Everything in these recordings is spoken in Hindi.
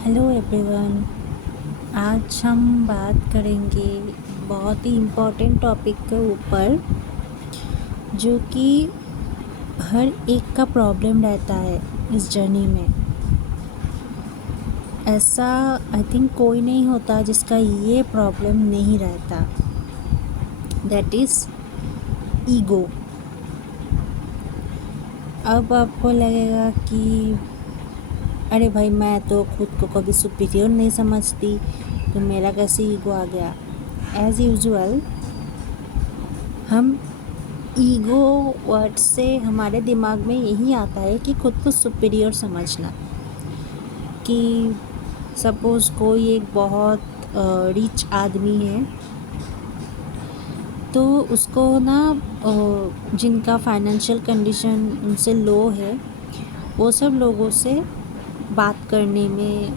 Hello everyone. आज हम बात करेंगे बहुत ही इम्पोर्टेंट टॉपिक के ऊपर, जो कि हर एक का प्रॉब्लम रहता है इस जर्नी में। ऐसा आई थिंक कोई नहीं होता जिसका ये प्रॉब्लम नहीं रहता, दैट इज़ ईगो। अब आपको लगेगा कि अरे भाई, मैं तो खुद को कभी सुपीरियर नहीं समझती, तो मेरा कैसे ईगो आ गया। एज़ यूजुअल हम ईगो वर्ड से हमारे दिमाग में यही आता है कि खुद को सुपीरियर समझना। कि सपोज़ कोई एक बहुत रिच आदमी है, तो उसको ना जिनका फाइनेंशियल कंडीशन उनसे लो है, वो सब लोगों से बात करने में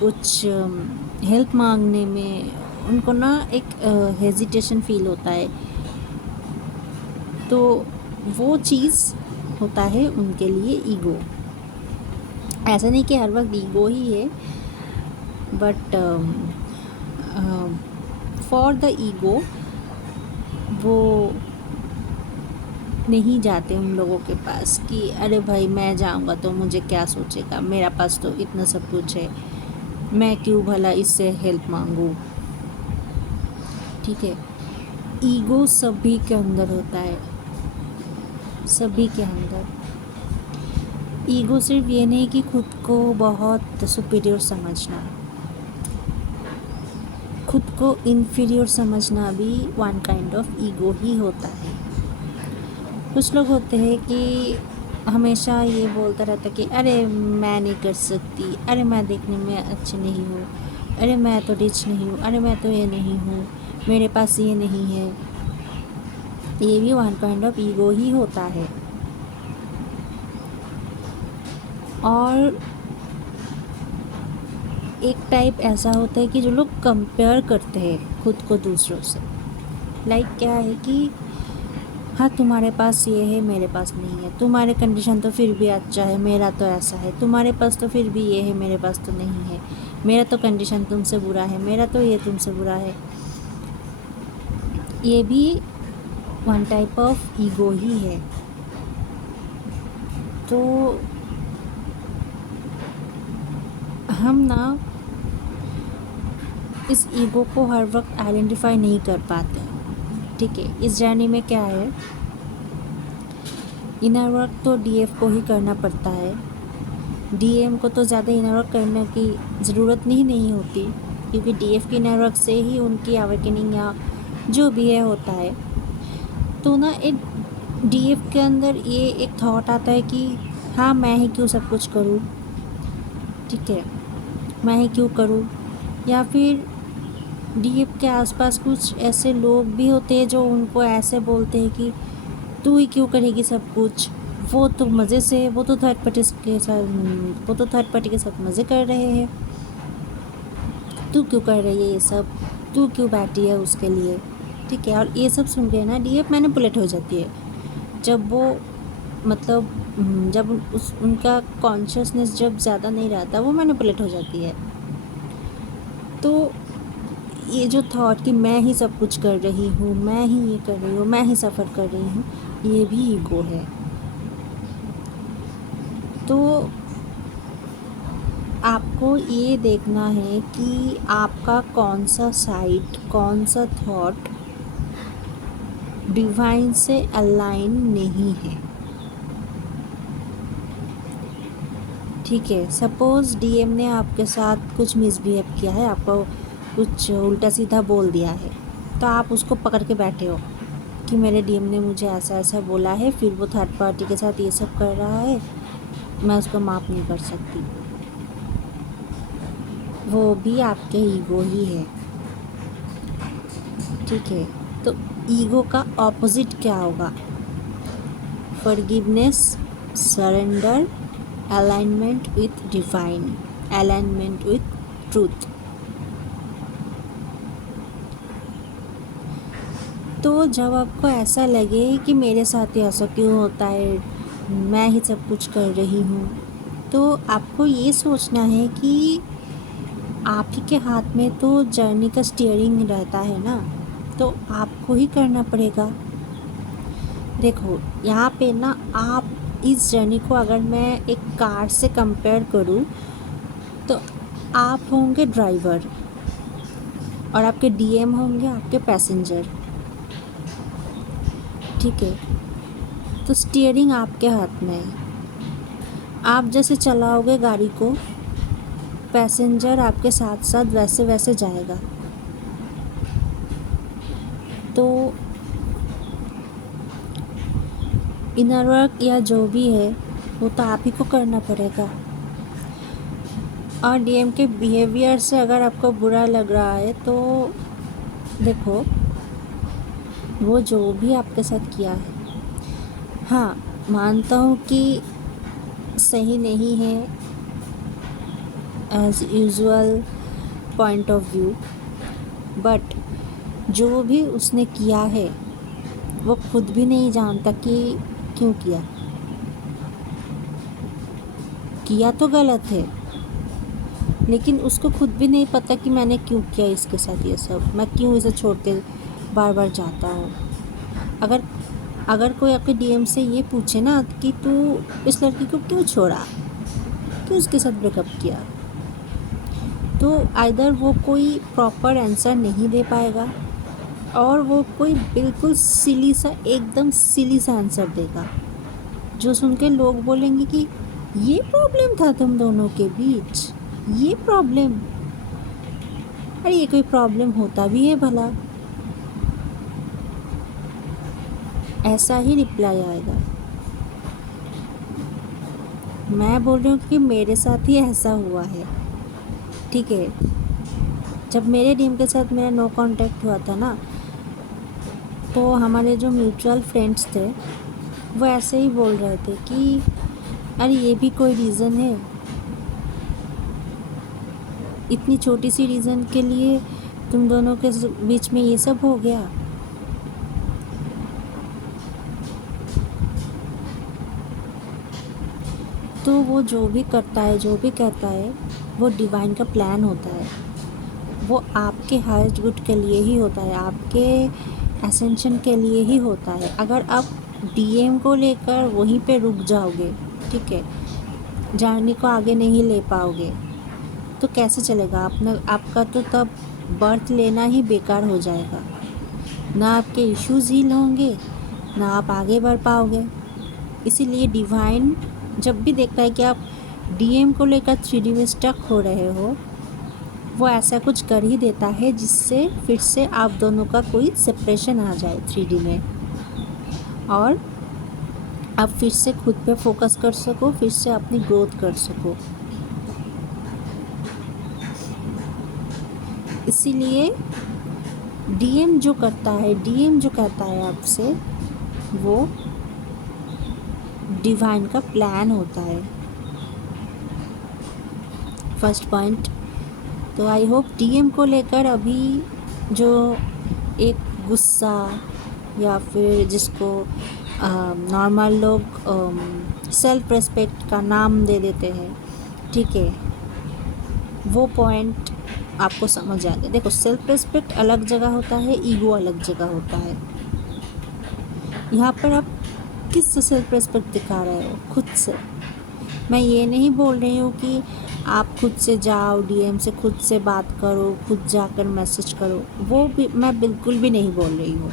कुछ हेल्प मांगने में उनको ना एक हेजिटेशन फील होता है। तो वो चीज़ होता है उनके लिए ईगो। ऐसा नहीं कि हर वक्त ईगो ही है, बट फॉर द ईगो वो नहीं जाते उन लोगों के पास कि अरे भाई, मैं जाऊंगा तो मुझे क्या सोचेगा, मेरा पास तो इतना सब कुछ है, मैं क्यों भला इससे हेल्प मांगूं। ठीक है, ईगो सभी के अंदर होता है, सभी के अंदर। ईगो सिर्फ ये नहीं कि खुद को बहुत सुपीरियर समझना, खुद को इन्फीरियर समझना भी वन काइंड ऑफ ईगो ही होता है। कुछ लोग होते हैं कि हमेशा ये बोलता रहता कि अरे मैं नहीं कर सकती, अरे मैं देखने में अच्छी नहीं हूँ, अरे मैं तो रिच नहीं हूँ, अरे मैं तो ये नहीं हूँ, मेरे पास ये नहीं है। ये भी वन काइंड ऑफ ईगो ही होता है। और एक टाइप ऐसा होता है कि जो लोग कंपेयर करते हैं खुद को दूसरों से। लाइक क्या है कि हाँ, तुम्हारे पास ये है, मेरे पास नहीं है, तुम्हारे कंडीशन तो फिर भी अच्छा है, मेरा तो ऐसा है, तुम्हारे पास तो फिर भी ये है, मेरे पास तो नहीं है, मेरा तो कंडीशन तुमसे बुरा है, मेरा तो ये तुमसे बुरा है। ये भी वन टाइप ऑफ ईगो ही है। तो हम ना इस ईगो को हर वक्त आइडेंटिफाई नहीं कर पाते। ठीक है, इस जर्नी में क्या है, इनर वर्क तो डीएफ को ही करना पड़ता है। डीएम को तो ज़्यादा इनर वर्क करने की ज़रूरत नहीं होती, क्योंकि डीएफ की इनर वर्क से ही उनकी अवेकनिंग या जो भी है होता है। तो ना एक डीएफ के अंदर ये एक थॉट आता है कि हाँ, मैं ही क्यों सब कुछ करूँ। ठीक है, मैं ही क्यों करूँ। या फिर डीएफ के आसपास कुछ ऐसे लोग भी होते हैं जो उनको ऐसे बोलते हैं कि तू ही क्यों करेगी सब कुछ, वो तो मज़े से, वो तो थर्ड पार्टी के साथ मज़े कर रहे हैं, तू क्यों कर रही है ये सब, तू क्यों बैठी है उसके लिए। ठीक है, और ये सब सुन के ना डीएफ मैनिपुलेट हो जाती है। जब वो मतलब जब उनका कॉन्शियसनेस जब ज़्यादा नहीं रहता, वो मैनिपुलेट हो जाती है। तो ये जो थॉट कि मैं ही सब कुछ कर रही हूँ, मैं ही ये कर रही हूँ, मैं ही सफ़र कर रही हूँ, ये भी ईगो है। तो आपको ये देखना है कि आपका कौन सा साइड, कौन सा थॉट डिवाइन से अलाइन नहीं है। ठीक है, सपोज़ डीएम ने आपके साथ कुछ मिसबिहेव किया है, आपको कुछ उल्टा सीधा बोल दिया है, तो आप उसको पकड़ के बैठे हो कि मेरे डीएम ने मुझे ऐसा ऐसा बोला है, फिर वो थर्ड पार्टी के साथ ये सब कर रहा है, मैं उसको माफ़ नहीं कर सकती। वो भी आपके ईगो ही है। ठीक है, तो ईगो का ऑपोजिट क्या होगा? Forgiveness, surrender, alignment with divine, alignment with truth. तो जब आपको ऐसा लगे कि मेरे साथ ही ऐसा क्यों होता है, मैं ही सब कुछ कर रही हूँ, तो आपको ये सोचना है कि आप ही के हाथ में तो जर्नी का स्टीयरिंग रहता है ना, तो आपको ही करना पड़ेगा। देखो यहाँ पे ना, आप इस जर्नी को अगर मैं एक कार से कंपेयर करूँ तो आप होंगे ड्राइवर और आपके डीएम होंगे आपके पैसेंजर, ठीक है। तो स्टीयरिंग आपके हाथ में है, आप जैसे चलाओगे गाड़ी को, पैसेंजर आपके साथ साथ वैसे वैसे जाएगा। तो इनर वर्क या जो भी है वो तो आप ही को करना पड़ेगा। और डीएम के बिहेवियर से अगर आपको बुरा लग रहा है तो देखो, वो जो भी आपके साथ किया है, हाँ मानता हूँ कि सही नहीं है as usual point of view, but जो भी उसने किया है वो खुद भी नहीं जानता कि क्यों किया तो गलत है, लेकिन उसको खुद भी नहीं पता कि मैंने क्यों किया इसके साथ ये सब, मैं क्यों इसे छोड़ के बार बार जाता हूँ। अगर कोई आपके डीएम से ये पूछे ना कि तू इस लड़की को क्यों छोड़ा, क्यों उसके साथ ब्रेकअप किया, तो आइदर वो कोई प्रॉपर आंसर नहीं दे पाएगा और वो कोई बिल्कुल सिली सा, एकदम सिली सा आंसर देगा जो सुन के लोग बोलेंगे कि ये प्रॉब्लम था तुम दोनों के बीच, ये प्रॉब्लम, अरे ये कोई प्रॉब्लम होता भी है भला? ऐसा ही रिप्लाई आएगा। मैं बोल रही हूँ कि मेरे साथ ही ऐसा हुआ है, ठीक है। जब मेरे डीएम के साथ मेरा नो कांटेक्ट हुआ था ना, तो हमारे जो म्यूचुअल फ्रेंड्स थे वो ऐसे ही बोल रहे थे कि अरे ये भी कोई रीज़न है, इतनी छोटी सी रीज़न के लिए तुम दोनों के बीच में ये सब हो गया। तो वो जो भी करता है, जो भी कहता है, वो डिवाइन का प्लान होता है, वो आपके हाईएस्ट गुड के लिए ही होता है, आपके एसेंशन के लिए ही होता है। अगर आप डीएम को लेकर वहीं पे रुक जाओगे, ठीक है, जर्नी को आगे नहीं ले पाओगे, तो कैसे चलेगा? आपका तो तब बर्थ लेना ही बेकार हो जाएगा, ना आपके इश्यूज़ हील होंगे, ना आप आगे बढ़ पाओगे। इसीलिए डिवाइन जब भी देखता है कि आप डीएम को लेकर 3D में स्टक हो रहे हो, वो ऐसा कुछ कर ही देता है जिससे फिर से आप दोनों का कोई सेपरेशन आ जाए 3D में, और आप फिर से खुद पे फोकस कर सको, फिर से अपनी ग्रोथ कर सको। इसीलिए डीएम जो करता है, डीएम जो कहता है आपसे, वो डिवाइन का प्लान होता है। First point. तो आई होप डीएम को लेकर अभी जो एक गुस्सा या फिर जिसको नॉर्मल लोग सेल्फ रेस्पेक्ट का नाम दे देते हैं, ठीक है, वो पॉइंट आपको समझ आ गया। देखो, सेल्फ रेस्पेक्ट अलग जगह होता है, ईगो अलग जगह होता है। यहाँ पर आप किस से सेल्फ रेस्पेक्ट दिखा रहे हो? खुद से। मैं ये नहीं बोल रही हूँ कि आप खुद से जाओ, डीएम से खुद से बात करो, खुद जाकर मैसेज करो, वो भी मैं बिल्कुल भी नहीं बोल रही हूँ।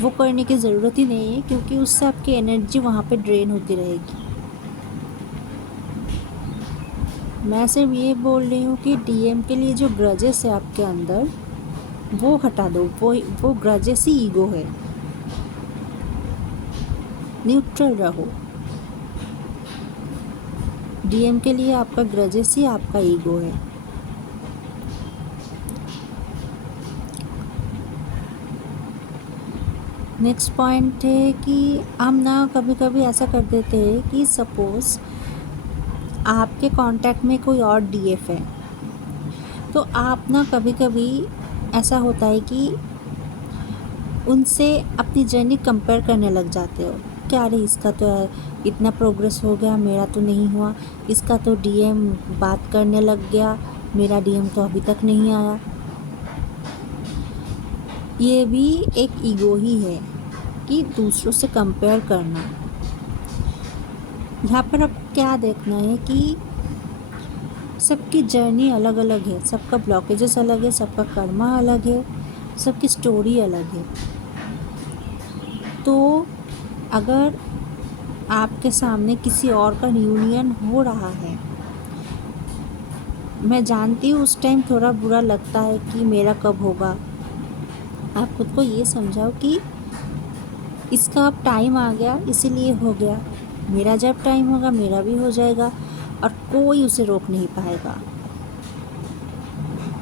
वो करने की ज़रूरत ही नहीं है, क्योंकि उससे आपकी एनर्जी वहाँ पे ड्रेन होती रहेगी। मैं सिर्फ ये बोल रही हूँ कि डीएम के लिए जो ग्रजेस है आपके अंदर, वो हटा दो। वो ग्रजेस ही ईगो है। न्यूट्रल रहो। डीएम के लिए आपका ग्रजेस ही आपका ईगो है। नेक्स्ट पॉइंट है कि हम ना कभी कभी ऐसा कर देते हैं कि सपोज़ आपके कांटेक्ट में कोई और डीएफ है, तो आप ना कभी कभी ऐसा होता है कि उनसे अपनी जर्नी कंपेयर करने लग जाते हो कि अरे इसका तो इतना प्रोग्रेस हो गया, मेरा तो नहीं हुआ, इसका तो डीएम बात करने लग गया, मेरा डीएम तो अभी तक नहीं आया। ये भी एक ईगो ही है कि दूसरों से कंपेयर करना। यहाँ पर अब क्या देखना है कि सबकी जर्नी अलग अलग है, सबका ब्लॉकेजेस अलग है, सबका कर्मा अलग है, सबकी स्टोरी अलग है। तो अगर आपके सामने किसी और का रियूनियन हो रहा है, मैं जानती हूँ उस टाइम थोड़ा बुरा लगता है कि मेरा कब होगा। आप खुद को ये समझाओ कि इसका अब टाइम आ गया, इसीलिए हो गया, मेरा जब टाइम होगा मेरा भी हो जाएगा और कोई उसे रोक नहीं पाएगा।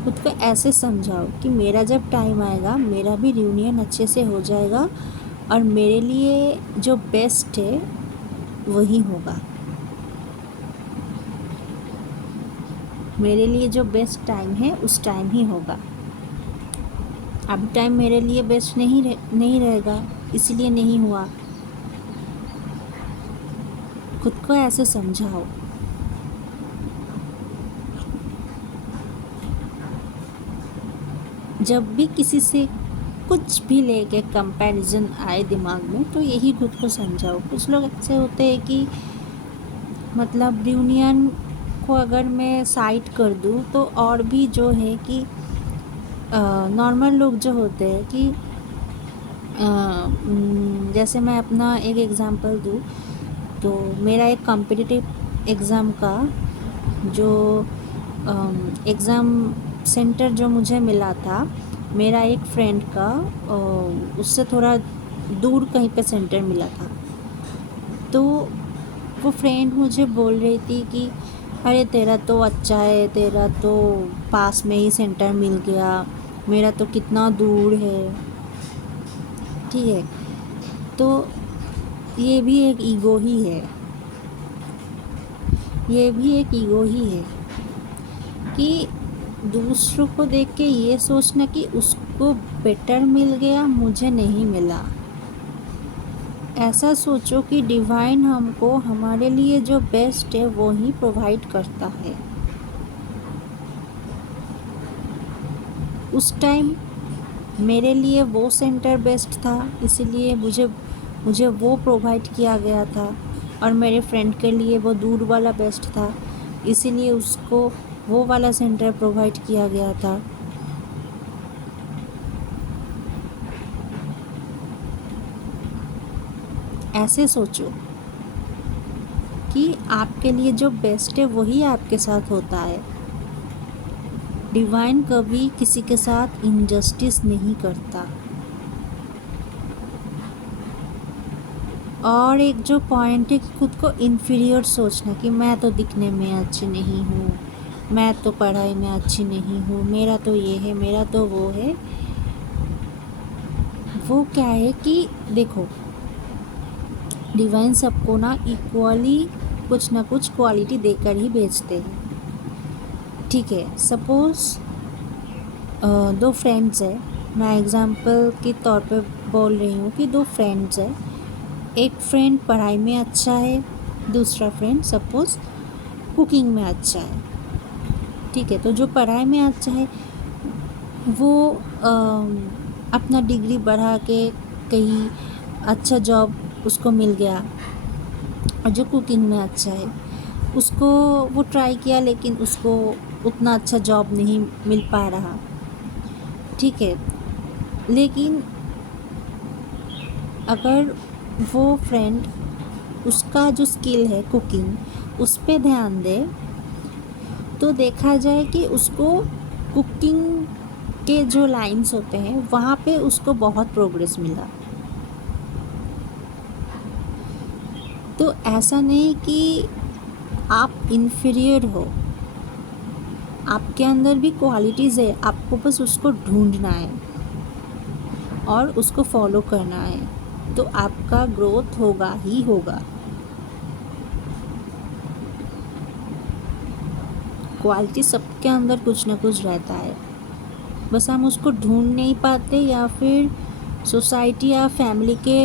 खुद को ऐसे समझाओ कि मेरा जब टाइम आएगा मेरा भी रियूनियन अच्छे से हो जाएगा और मेरे लिए जो बेस्ट है वही होगा। मेरे लिए जो बेस्ट टाइम है उस टाइम ही होगा। अब टाइम मेरे लिए बेस्ट नहीं रहेगा, इसलिए नहीं हुआ। खुद को ऐसे समझाओ। जब भी किसी से कुछ भी लेके कंपैरिजन आए दिमाग में तो यही खुद को समझाओ। कुछ लोग ऐसे होते हैं कि मतलब रियूनियन को अगर मैं साइड कर दूँ तो और भी जो है कि नॉर्मल लोग जो होते हैं कि जैसे मैं अपना एक एग्ज़ाम्पल दूँ तो मेरा एक कॉम्पिटिटिव एग्ज़ाम का जो एग्ज़ाम सेंटर जो मुझे मिला था, मेरा एक फ्रेंड का उससे थोड़ा दूर कहीं पे सेंटर मिला था। तो वो फ्रेंड मुझे बोल रही थी कि अरे तेरा तो अच्छा है, तेरा तो पास में ही सेंटर मिल गया, मेरा तो कितना दूर है। ठीक है, तो ये भी एक ईगो ही है, ये भी एक ईगो ही है कि दूसरों को देख के ये सोचना कि उसको बेटर मिल गया, मुझे नहीं मिला। ऐसा सोचो कि डिवाइन हमको हमारे लिए जो बेस्ट है वो ही प्रोवाइड करता है। उस टाइम मेरे लिए वो सेंटर बेस्ट था, इसीलिए मुझे वो प्रोवाइड किया गया था और मेरे फ्रेंड के लिए वो दूर वाला बेस्ट था, इसीलिए उसको वो वाला सेंटर प्रोवाइड किया गया था। ऐसे सोचो कि आपके लिए जो बेस्ट है वही आपके साथ होता है। डिवाइन कभी किसी के साथ इनजस्टिस नहीं करता। और एक जो पॉइंट है कि खुद को इन्फीरियर सोचना कि मैं तो दिखने में अच्छी नहीं हूँ, मैं तो पढ़ाई में अच्छी नहीं हूँ, मेरा तो ये है, मेरा तो वो है। वो क्या है कि देखो, डिवाइन सबको ना इक्वली कुछ ना कुछ क्वालिटी देकर ही भेजते हैं। ठीक है, सपोज़ दो फ्रेंड्स है, मैं एग्ज़ाम्पल के तौर पे बोल रही हूँ कि दो फ्रेंड्स है, एक फ्रेंड पढ़ाई में अच्छा है, दूसरा फ्रेंड सपोज़ कुकिंग में अच्छा है। ठीक है, तो जो पढ़ाई में अच्छा है वो अपना डिग्री बढ़ा के कहीं अच्छा जॉब उसको मिल गया, और जो कुकिंग में अच्छा है उसको वो ट्राई किया लेकिन उसको उतना अच्छा जॉब नहीं मिल पा रहा। ठीक है, लेकिन अगर वो फ्रेंड उसका जो स्किल है कुकिंग उस पे ध्यान दे तो देखा जाए कि उसको कुकिंग के जो लाइंस होते हैं वहाँ पे उसको बहुत प्रोग्रेस मिला। तो ऐसा नहीं कि आप इन्फीरियर हो, आपके अंदर भी क्वालिटीज़ है, आपको बस उसको ढूंढना है और उसको फॉलो करना है, तो आपका ग्रोथ होगा ही होगा। क्वालिटी सबके अंदर कुछ ना कुछ रहता है, बस हम उसको ढूंढ नहीं पाते या फिर सोसाइटी या फैमिली के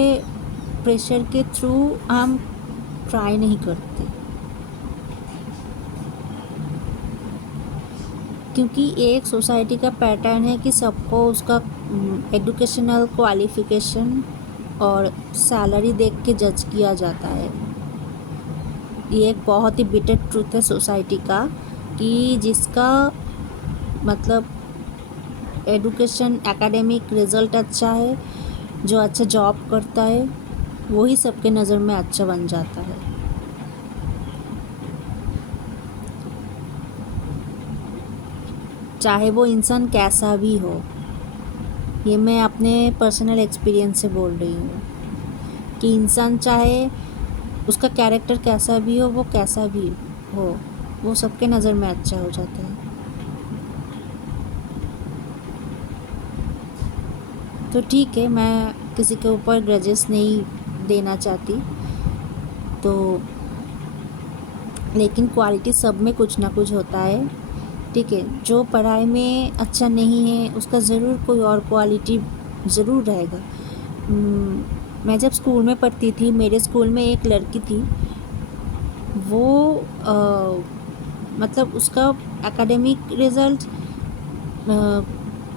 प्रेशर के थ्रू हम ट्राई नहीं करते, क्योंकि एक सोसाइटी का पैटर्न है कि सबको उसका एजुकेशनल क्वालिफिकेशन और सैलरी देख के जज किया जाता है। ये एक बहुत ही बिटर ट्रूथ है सोसाइटी का कि जिसका मतलब एजुकेशन एकेडमिक रिजल्ट अच्छा है, जो अच्छा जॉब करता है, वही सबके नज़र में अच्छा बन जाता है। चाहे वो इंसान कैसा भी हो, ये मैं अपने पर्सनल एक्सपीरियंस से बोल रही हूँ कि इंसान चाहे उसका कैरेक्टर कैसा भी हो, वो कैसा भी हो, वो सबके नज़र में अच्छा हो जाता है। तो ठीक है, मैं किसी के ऊपर ग्रजेस नहीं देना चाहती, तो लेकिन क्वालिटी सब में कुछ ना कुछ होता है। ठीक है, जो पढ़ाई में अच्छा नहीं है उसका ज़रूर कोई और क्वालिटी ज़रूर रहेगा। मैं जब स्कूल में पढ़ती थी, मेरे स्कूल में एक लड़की थी, वो मतलब उसका एकेडमिक रिज़ल्ट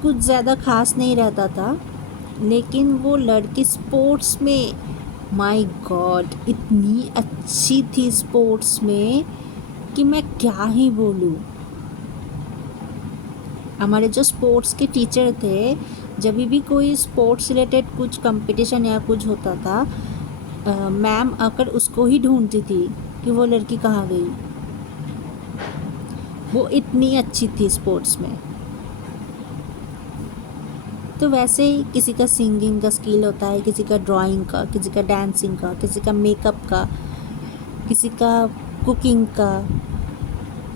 कुछ ज़्यादा ख़ास नहीं रहता था, लेकिन वो लड़की स्पोर्ट्स में, माय गॉड, इतनी अच्छी थी स्पोर्ट्स में कि मैं क्या ही बोलूँ। हमारे जो स्पोर्ट्स के टीचर थे, जब भी कोई स्पोर्ट्स रिलेटेड कुछ कंपटीशन या कुछ होता था, मैम आकर उसको ही ढूंढती थी कि वो लड़की कहाँ गई। वो इतनी अच्छी थी स्पोर्ट्स में। तो वैसे ही किसी का सिंगिंग का स्किल होता है, किसी का ड्राइंग का, किसी का डांसिंग का, किसी का मेकअप का, किसी का कुकिंग का।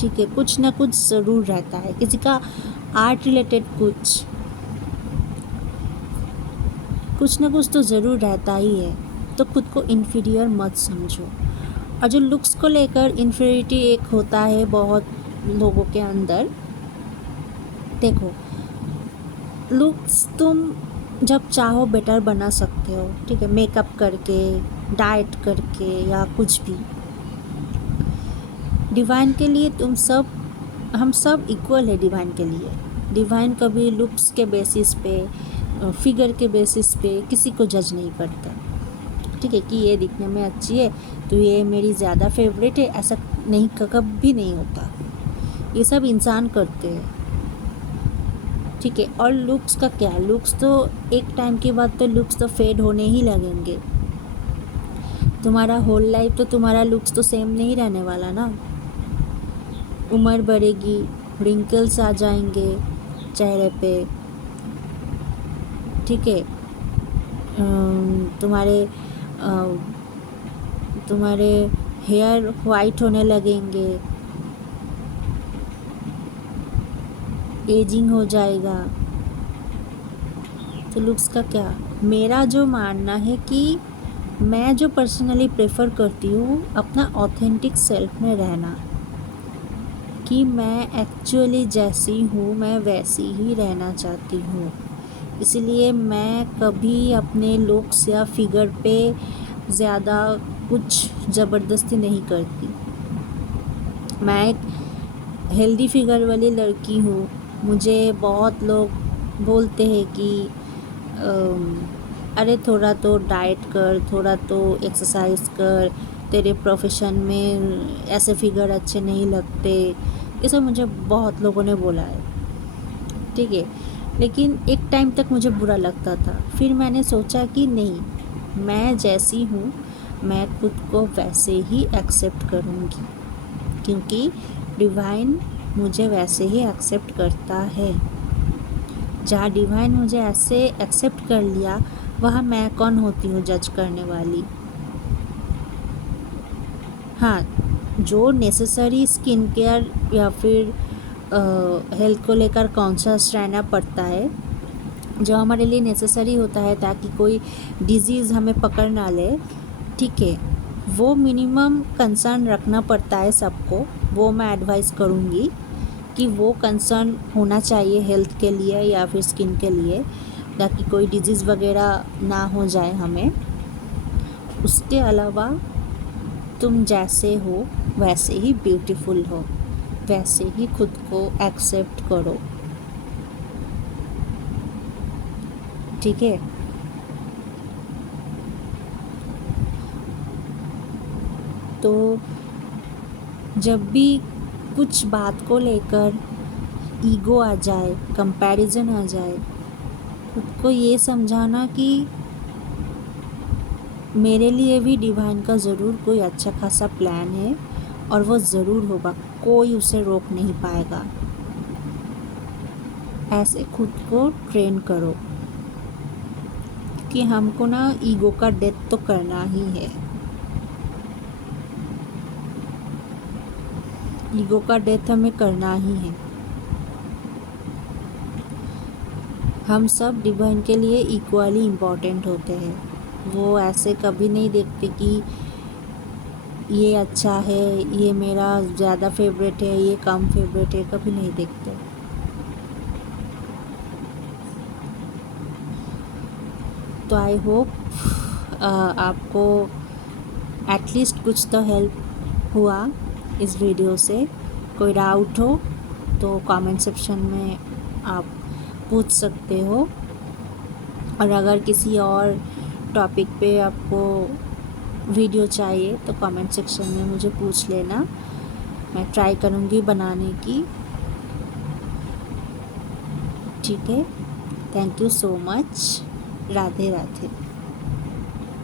ठीक है, कुछ ना कुछ ज़रूर रहता है, किसी का आर्ट रिलेटेड कुछ ना कुछ तो ज़रूर रहता ही है। तो खुद को इन्फीरियर मत समझो। और जो लुक्स को लेकर इन्फीरियरिटी एक होता है बहुत लोगों के अंदर, देखो, लुक्स तुम जब चाहो बेटर बना सकते हो। ठीक है, मेकअप करके, डाइट करके, या कुछ भी। डिवाइन के लिए हम सब इक्वल है। डिवाइन के लिए डिवाइन कभी लुक्स के बेसिस पे, फिगर के बेसिस पे किसी को जज नहीं करता। ठीक है, कि ये दिखने में अच्छी है तो ये मेरी ज़्यादा फेवरेट है, ऐसा नहीं, कभी नहीं होता। ये सब इंसान करते हैं। ठीक है, और लुक्स का क्या, लुक्स तो एक टाइम के बाद तो लुक्स तो फेड होने ही लगेंगे। तुम्हारा होल लाइफ तो तुम्हारा लुक्स तो सेम नहीं रहने वाला ना। उम्र बढ़ेगी, रिंकल्स आ जाएंगे चेहरे पे। ठीक है, तुम्हारे हेयर वाइट होने लगेंगे, एजिंग हो जाएगा। तो लुक्स का क्या, मेरा जो मानना है कि मैं जो पर्सनली प्रेफर करती हूँ अपना ऑथेंटिक सेल्फ में रहना, कि मैं एक्चुअली जैसी हूँ मैं वैसी ही रहना चाहती हूँ। इसलिए मैं कभी अपने लुक्स या फिगर पे ज़्यादा कुछ ज़बरदस्ती नहीं करती। मैं एक हेल्दी फिगर वाली लड़की हूँ। मुझे बहुत लोग बोलते हैं कि अरे थोड़ा तो डाइट कर, थोड़ा तो एक्सरसाइज कर, तेरे प्रोफेशन में ऐसे फिगर अच्छे नहीं लगते। ये सब मुझे बहुत लोगों ने बोला है। ठीक है, लेकिन एक टाइम तक मुझे बुरा लगता था। फिर मैंने सोचा कि नहीं, मैं जैसी हूँ मैं खुद को वैसे ही एक्सेप्ट करूँगी, क्योंकि डिवाइन मुझे वैसे ही एक्सेप्ट करता है। जहाँ डिवाइन मुझे ऐसे एक्सेप्ट कर लिया, वहाँ मैं कौन होती हूँ जज करने वाली। हाँ, जो नेसेसरी स्किन केयर या फिर हेल्थ को लेकर कॉन्शियस रहना पड़ता है, जो हमारे लिए नेसेसरी होता है ताकि कोई डिजीज़ हमें पकड़ ना ले। ठीक है, वो मिनिमम कंसर्न रखना पड़ता है सबको। वो मैं एडवाइस करूँगी कि वो कंसर्न होना चाहिए हेल्थ के लिए या फिर स्किन के लिए, ताकि कोई डिजीज़ वगैरह ना हो जाए हमें। उसके अलावा तुम जैसे हो वैसे ही ब्यूटीफुल हो, वैसे ही खुद को एक्सेप्ट करो, ठीक है। तो जब भी कुछ बात को लेकर ईगो आ जाए, कंपैरिजन आ जाए, खुद को ये समझाना कि मेरे लिए भी डिवाइन का ज़रूर कोई अच्छा खासा प्लान है और वो ज़रूर होगा, कोई उसे रोक नहीं पाएगा। ऐसे खुद को ट्रेन करो कि हमको ना ईगो का डेथ तो करना ही है। ईगो का डेथ हमें करना ही है। हम सब डिवाइन के लिए इक्वली इम्पॉर्टेंट होते हैं। वो ऐसे कभी नहीं देखते कि ये अच्छा है, ये मेरा ज़्यादा फेवरेट है, ये कम फेवरेट है, कभी नहीं देखते। तो आई होप आपको एटलीस्ट कुछ तो हेल्प हुआ इस वीडियो से। कोई डाउट हो तो कमेंट सेक्शन में आप पूछ सकते हो, और अगर किसी और टॉपिक पे आपको वीडियो चाहिए तो कमेंट सेक्शन में मुझे पूछ लेना, मैं ट्राई करूँगी बनाने की, ठीक है। Thank you so much. Radhe Radhe.